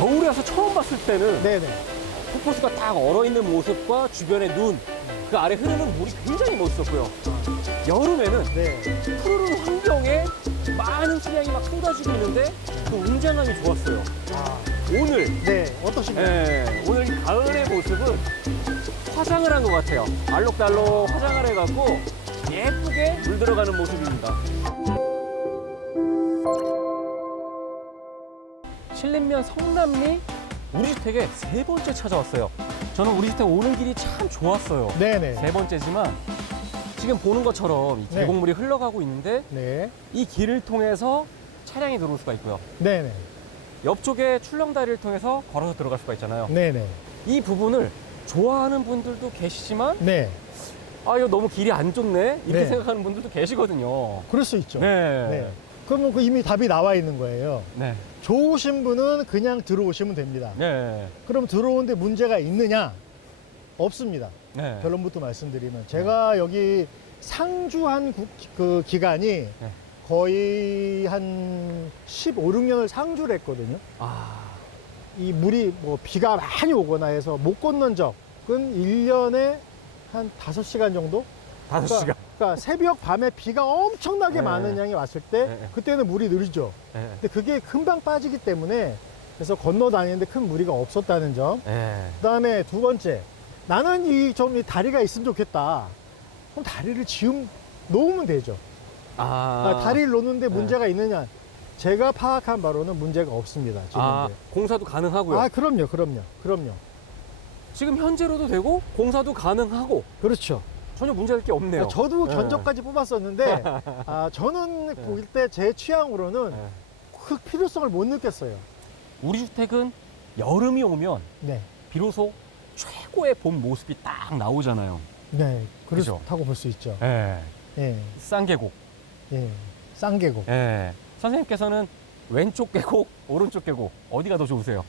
겨울에 와서 처음 봤을 때는 네네. 폭포수가 딱 얼어있는 모습과 주변의 눈, 그 아래 흐르는 물이 굉장히 멋있었고요. 여름에는 네. 푸르른 환경에 많은 수량이 막 쏟아지고 있는데 그 웅장함이 좋았어요. 아, 오늘, 네. 어떠신가요? 오늘 이 가을의 모습은 화장을 한 것 같아요. 알록달록 화장을 해갖고 예쁘게 물들어가는 모습입니다. 신림면 성남리 우리 주택에 세 번째 찾아왔어요. 저는 우리 주택 오는 길이 참 좋았어요. 네네. 세 번째지만 지금 보는 것처럼 이 네. 계곡물이 흘러가고 있는데 네. 이 길을 통해서 차량이 들어올 수가 있고요. 네네. 옆쪽에 출렁다리를 통해서 걸어서 들어갈 수가 있잖아요. 네네. 이 부분을 좋아하는 분들도 계시지만 네. 아 이거 너무 길이 안 좁네 이렇게 네. 생각하는 분들도 계시거든요. 그럴 수 있죠. 네. 네. 그러면 그 이미 답이 나와 있는 거예요. 네. 좋으신 분은 그냥 들어오시면 됩니다. 네. 그럼 들어오는데 문제가 있느냐? 없습니다. 네. 결론부터 말씀드리면 제가 여기 상주한 그 기간이 네. 거의 한 15, 16년을 상주를 했거든요. 아. 이 물이 뭐 비가 많이 오거나 해서 못 건넌 적은 1년에 한 5시간 정도? 5시간. 그러니까 새벽 밤에 비가 엄청나게 네. 많은 양이 왔을 때 네. 그때는 물이 느리죠. 네. 근데 그게 금방 빠지기 때문에 그래서 건너 다니는데 큰 무리가 없었다는 점. 네. 그다음에 두 번째, 나는 이 다리가 있으면 좋겠다. 그럼 다리를 놓으면 되죠. 아. 다리를 놓는데 네. 문제가 있느냐? 제가 파악한 바로는 문제가 없습니다. 지금. 아, 공사도 가능하고요. 그럼요. 지금 현재로도 되고 공사도 가능하고 그렇죠. 전혀 문제될 게 없네요. 저도 네. 견적까지 뽑았었는데, 저는 볼 때 제 취향으로는 네. 그 필요성을 못 느꼈어요. 우리 주택은 여름이 오면 네. 비로소 최고의 봄 모습이 딱 나오잖아요. 네. 그죠? 그렇다고 볼 수 있죠. 예. 예. 쌍계곡. 예. 쌍계곡. 예. 선생님께서는 왼쪽 계곡, 오른쪽 계곡 어디가 더 좋으세요?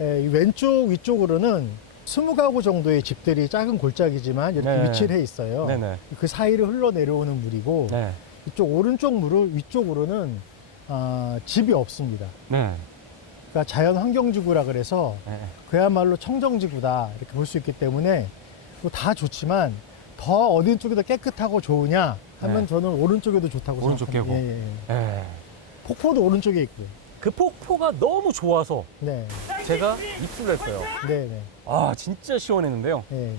이 왼쪽 위쪽으로는 20가구 정도의 집들이 작은 골짜기지만 이렇게 네. 위치를 해 있어요. 네네. 그 사이를 흘러내려오는 물이고 네. 이쪽 오른쪽 물을 위쪽으로는 집이 없습니다. 네. 그러니까 자연환경지구라 그래서 네. 그야말로 청정지구다 이렇게 볼 수 있기 때문에 뭐 다 좋지만 더 어디 쪽이 더 깨끗하고 좋으냐 하면 네. 저는 오른쪽에도 좋다고 오른쪽 생각합니다. 계곡. 예. 예. 폭포도 오른쪽에 있고요. 그 폭포가 너무 좋아서 네, 제가 입수를 했어요. 네, 네. 아, 진짜 시원했는데요. 예.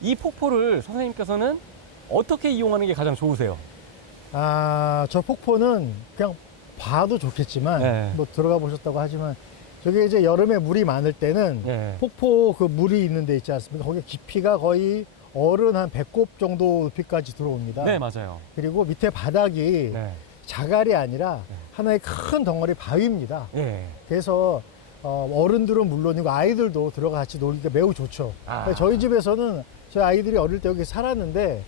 이 폭포를 선생님께서는 어떻게 이용하는 게 가장 좋으세요? 저 폭포는 그냥 봐도 좋겠지만 네. 뭐 들어가 보셨다고 하지만 저게 이제 여름에 물이 많을 때는 네. 폭포 그 물이 있는 데 있지 않습니까? 거기 깊이가 거의 어른 한 배꼽 정도 높이까지 들어옵니다. 네, 맞아요. 그리고 밑에 바닥이 네. 자갈이 아니라 네. 하나의 큰 덩어리 바위입니다. 예. 그래서 어른들은 물론이고 아이들도 들어가 같이 놀기가 매우 좋죠. 아. 저희 집에서는 저희 아이들이 어릴 때 여기 살았는데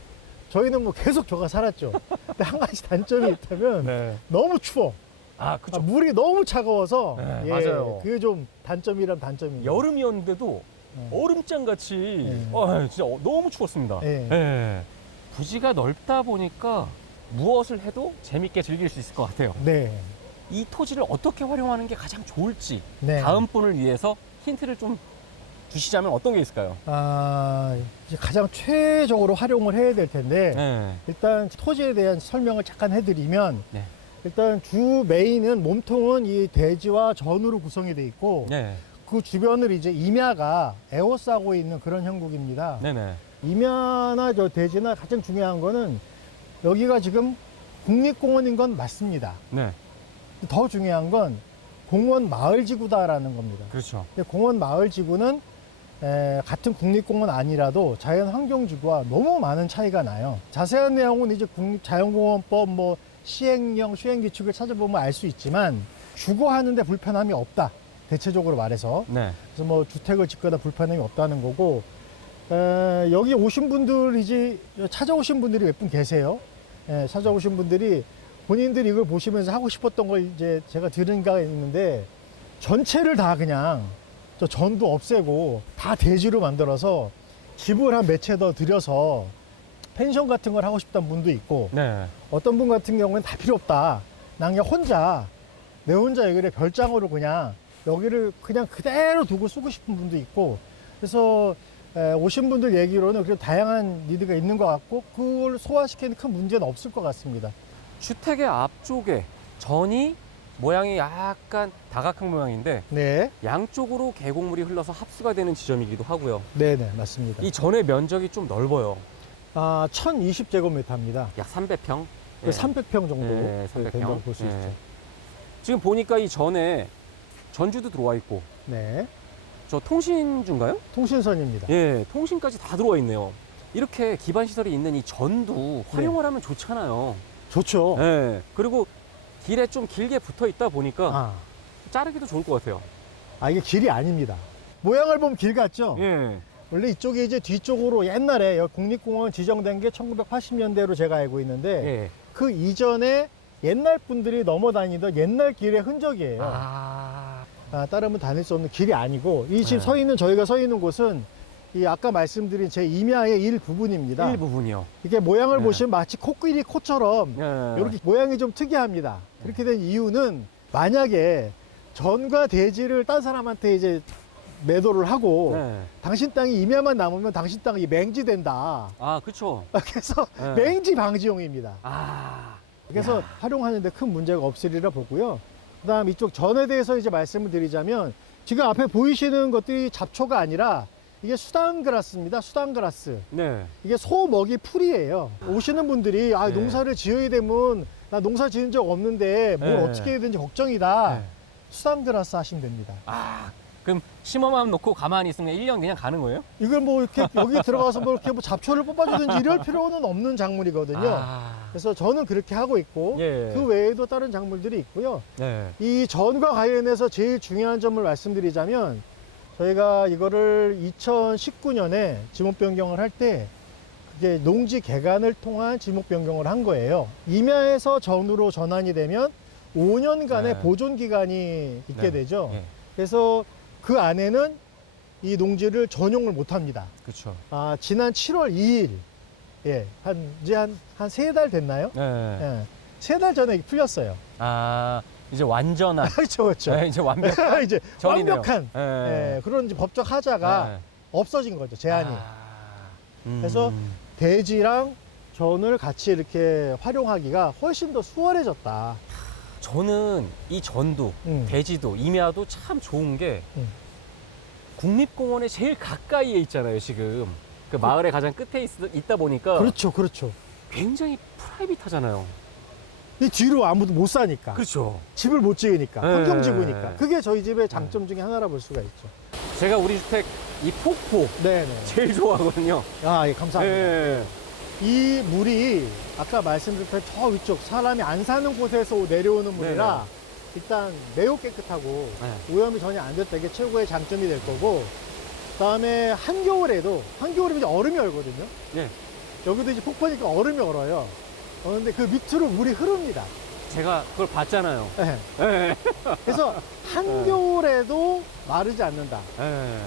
저희는 뭐 계속 저가 살았죠. 근데 한 가지 단점이 있다면 네. 너무 추워. 아, 그쵸. 물이 너무 차가워서 네, 맞아요. 그게 좀 단점이란 단점입니다. 여름이었는데도 네. 얼음장 같이 네. 진짜 너무 추웠습니다. 네. 예. 부지가 넓다 보니까 무엇을 해도 재밌게 즐길 수 있을 것 같아요. 네. 이 토지를 어떻게 활용하는 게 가장 좋을지 네. 다음 분을 위해서 힌트를 좀 주시자면 어떤 게 있을까요? 이제 가장 최적으로 활용을 해야 될 텐데 네. 일단 토지에 대한 설명을 잠깐 해드리면 네. 일단 주 메인은 몸통은 이 대지와 전으로 구성이 돼 있고 네. 그 주변을 이제 임야가 에워싸고 있는 그런 형국입니다. 네네. 임야나 저 대지나 가장 중요한 거는 여기가 지금 국립공원인 건 맞습니다. 네. 더 중요한 건 공원 마을지구다라는 겁니다. 그렇죠. 근데 공원 마을지구는 같은 국립공원 아니라도 자연환경지구와 너무 많은 차이가 나요. 자세한 내용은 이제 국립자연공원법 뭐 시행령, 시행규칙을 찾아보면 알 수 있지만 주거하는데 불편함이 없다. 대체적으로 말해서. 네. 그래서 뭐 주택을 짓거나 불편함이 없다는 거고 여기 오신 분들이지 찾아오신 분들이 몇 분 계세요. 찾아오신 분들이 본인들이 이걸 보시면서 하고 싶었던 걸 이제 제가 들은 가 있는데 전체를 다 그냥 저 전도 없애고 다 대지로 만들어서 집을 한 몇 채 더 들여서 펜션 같은 걸 하고 싶다는 분도 있고 네. 어떤 분 같은 경우는 다 필요 없다. 난 그냥 내 혼자 여기를 별장으로 그냥 여기를 그냥 그대로 두고 쓰고 싶은 분도 있고, 그래서 오신 분들 얘기로는 그래도 다양한 니드가 있는 것 같고, 그걸 소화시키는 큰 문제는 없을 것 같습니다. 주택의 앞쪽에 전이 모양이 약간 다각형 모양인데 네, 양쪽으로 계곡물이 흘러서 합수가 되는 지점이기도 하고요. 네네, 맞습니다. 이 전의 면적이 좀 넓어요. 1020제곱미터입니다. 약 300평. 300평 정도 예, 300평. 된다고 볼 수 예. 있죠. 지금 보니까 이 전에 전주도 들어와 있고, 네, 저 통신주인가요? 통신선입니다. 예, 통신까지 다 들어와 있네요. 이렇게 기반 시설이 있는 이 전도 활용을 하면 좋잖아요. 좋죠. 예. 그리고 길에 좀 길게 붙어 있다 보니까 자르기도 좋을 것 같아요. 이게 길이 아닙니다. 모양을 보면 길 같죠? 예. 원래 이쪽에 이제 뒤쪽으로 옛날에 여기 국립공원 지정된 게 1980년대로 제가 알고 있는데, 예. 그 이전에 옛날 분들이 넘어다니던 옛날 길의 흔적이에요. 다른 분 다닐 수 없는 길이 아니고, 이 지금 네. 저희가 서 있는 곳은 이 아까 말씀드린 제 임야의 일부분입니다. 일부분이요. 이게 모양을 네. 보시면 마치 코끼리 코처럼 예. 이렇게 모양이 좀 특이합니다. 그렇게 된 이유는, 만약에 전과 대지를 딴 사람한테 이제 매도를 하고 네. 당신 땅이 임야만 남으면 당신 땅이 맹지된다. 아, 그쵸. 그래서 네. 맹지 방지용입니다. 아. 그래서 야. 활용하는데 큰 문제가 없으리라 보고요. 그다음 이쪽 전에 대해서 이제 말씀을 드리자면, 지금 앞에 보이시는 것들이 잡초가 아니라 이게 수단그라스입니다. 수단그라스. 네. 이게 소 먹이 풀이에요. 오시는 분들이 네. 농사를 지어야 되면 나 농사 지은 적 없는데 뭘 네. 어떻게 해야 되는지 걱정이다. 네. 수단그라스 하시면 됩니다. 아, 그럼 심어만 놓고 가만히 있으면 1년 그냥 가는 거예요? 이걸 뭐 이렇게 여기 들어가서 뭐 이렇게 뭐 잡초를 뽑아주든지 이럴 필요는 없는 작물이거든요. 아. 그래서 저는 그렇게 하고 있고, 예. 그 외에도 다른 작물들이 있고요. 네. 이 전과 관련해서 제일 중요한 점을 말씀드리자면, 저희가 이거를 2019년에 지목 변경을 할 때 그게 농지 개간을 통한 지목 변경을 한 거예요. 임야에서 전으로 전환이 되면 5년간의 네. 보존 기간이 있게 네. 되죠. 예. 그래서 그 안에는 이 농지를 전용을 못 합니다. 그쵸. 지난 7월 2일, 이제 한 3달 됐나요? 네. 예. 3달 전에 풀렸어요. 아, 이제 완전한. 그렇죠, 그렇죠. 네, 이제 완벽한. 이제 전이네요. 완벽한 예. 그런 이제 법적 하자가 네. 없어진 거죠, 제한이. 그래서 음. 대지랑 전을 같이 이렇게 활용하기가 훨씬 더 수월해졌다. 저는 이 전도, 대지도, 임야도 참 좋은 게 음. 국립공원에 제일 가까이에 있잖아요, 지금. 그 마을의 가장 끝에 있다 보니까 그렇죠, 그렇죠. 굉장히 프라이빗하잖아요. 이 뒤로 아무도 못 사니까. 그렇죠. 집을 못 지으니까. 네. 환경지구니까. 그게 저희 집의 장점 중에 하나라 볼 수가 있죠. 제가 우리 주택 이 폭포 네네. 제일 좋아하거든요. 예, 감사합니다. 네. 이 물이 아까 말씀드렸던 저 위쪽 사람이 안 사는 곳에서 내려오는 물이라 네네. 일단 매우 깨끗하고 네. 오염이 전혀 안 됐다. 이게 최고의 장점이 될 거고, 그다음에 한겨울에 이제 얼음이 얼거든요. 네. 여기도 이제 폭포니까 얼음이 얼어요. 그런데 그 밑으로 물이 흐릅니다. 제가 그걸 봤잖아요. 네. 네. 그래서 한겨울에도 마르지 않는다. 네.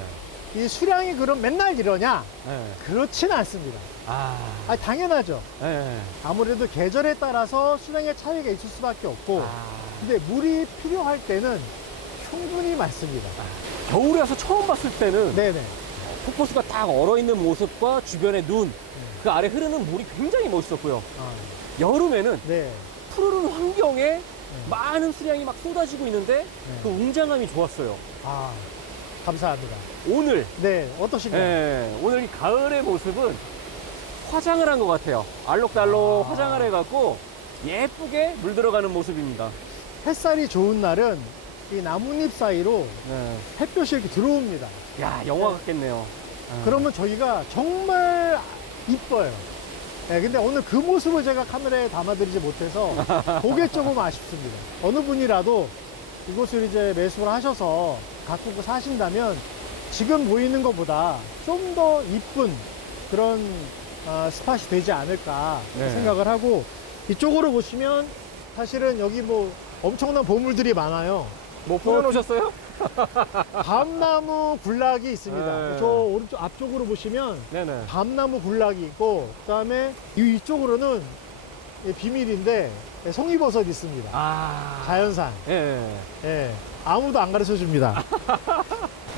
이 수량이 그럼 맨날 이러냐? 네. 그렇지는 않습니다. 당연하죠. 네. 아무래도 계절에 따라서 수량의 차이가 있을 수밖에 없고, 근데 물이 필요할 때는 충분히 많습니다. 겨울에 와서 처음 봤을 때는 네네. 폭포수가 딱 얼어있는 모습과 주변의 눈, 그 아래 흐르는 물이 굉장히 멋있었고요. 여름에는 네. 푸르른 환경에 많은 수량이 막 쏟아지고 있는데 그 웅장함이 좋았어요. 감사합니다. 오늘, 네, 어떠신가요? 네, 오늘 이 가을의 모습은 화장을 한 것 같아요. 알록달록 화장을 해갖고 예쁘게 물들어가는 모습입니다. 햇살이 좋은 날은 이 나뭇잎 사이로 네. 햇볕이 이렇게 들어옵니다. 야, 영화 같겠네요. 그러면 저희가 정말 이뻐요. 네, 근데 오늘 그 모습을 제가 카메라에 담아드리지 못해서 그게 조금 아쉽습니다. 어느 분이라도 이곳을 이제 매수를 하셔서 가꾸고 사신다면 지금 보이는 것보다 좀 더 이쁜 그런 스팟이 되지 않을까 네. 생각을 하고, 이쪽으로 보시면 사실은 여기 뭐 엄청난 보물들이 많아요. 뭐 뿌려놓으셨어요? 밤나무 군락이 있습니다. 네. 저 오른쪽 앞쪽으로 보시면 네네. 밤나무 군락이 있고, 그다음에 이쪽으로는 비밀인데 송이버섯 있습니다. 아. 자연산. 예. 예. 아무도 안 가르쳐 줍니다.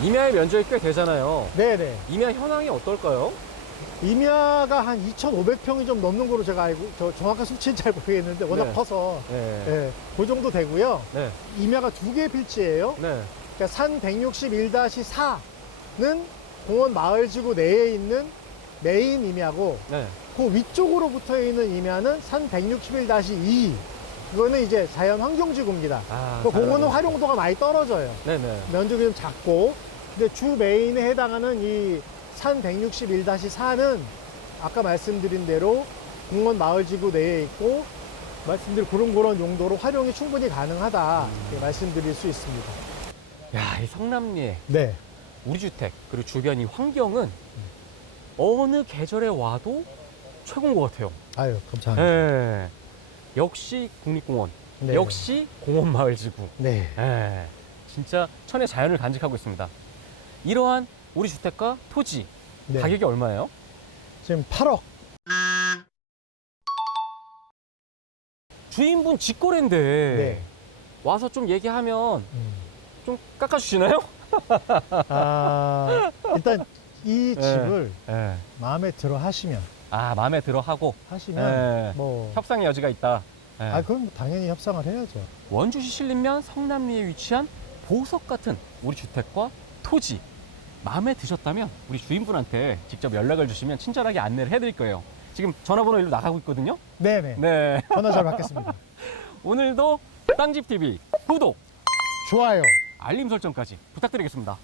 임야의 면적이 꽤 되잖아요. 네네. 임야 현황이 어떨까요? 임야가 한 2,500평이 좀 넘는 거로 제가 알고, 저 정확한 수치는 잘 모르겠는데 워낙 네. 커서 네. 예, 그 정도 되고요. 네. 임야가 두 개 필지예요. 네. 그러니까 산 161-4는 공원 마을지구 내에 있는 메인 임야고, 네. 그 위쪽으로 붙어 있는 임야는 산 161-2. 그거는 이제 자연 환경지구입니다. 아, 그 공원은 자연환경. 활용도가 많이 떨어져요. 네네. 면적이 좀 작고, 근데 주 메인에 해당하는 이 산 161-4는 아까 말씀드린 대로 공원 마을지구 내에 있고, 말씀드린 그런 용도로 활용이 충분히 가능하다 이렇게 말씀드릴 수 있습니다. 야, 이 성남리에 네. 우리 주택 그리고 주변 이 환경은 어느 계절에 와도 최고인 것 같아요. 아유, 감사합니다. 네. 역시 국립공원, 네. 역시 공원마을지구. 네. 네. 진짜 천의 자연을 간직하고 있습니다. 이러한 우리 주택과 토지 네. 가격이 얼마예요? 지금 8억. 주인분 직거래인데 네. 와서 좀 얘기하면 좀 깎아주시나요? 일단 이 네. 집을 네. 마음에 들어 하시면, 아, 마음에 들어 하고 네. 뭐, 협상의 여지가 있다. 네. 그럼 당연히 협상을 해야죠. 원주시 신림면 성남리에 위치한 보석 같은 우리 주택과 토지 마음에 드셨다면 우리 주인분한테 직접 연락을 주시면 친절하게 안내를 해드릴 거예요. 지금 전화번호 일로 나가고 있거든요. 네네. 네. 전화 잘 받겠습니다. 오늘도 땅집TV 구독, 좋아요. 알림 설정까지 부탁드리겠습니다.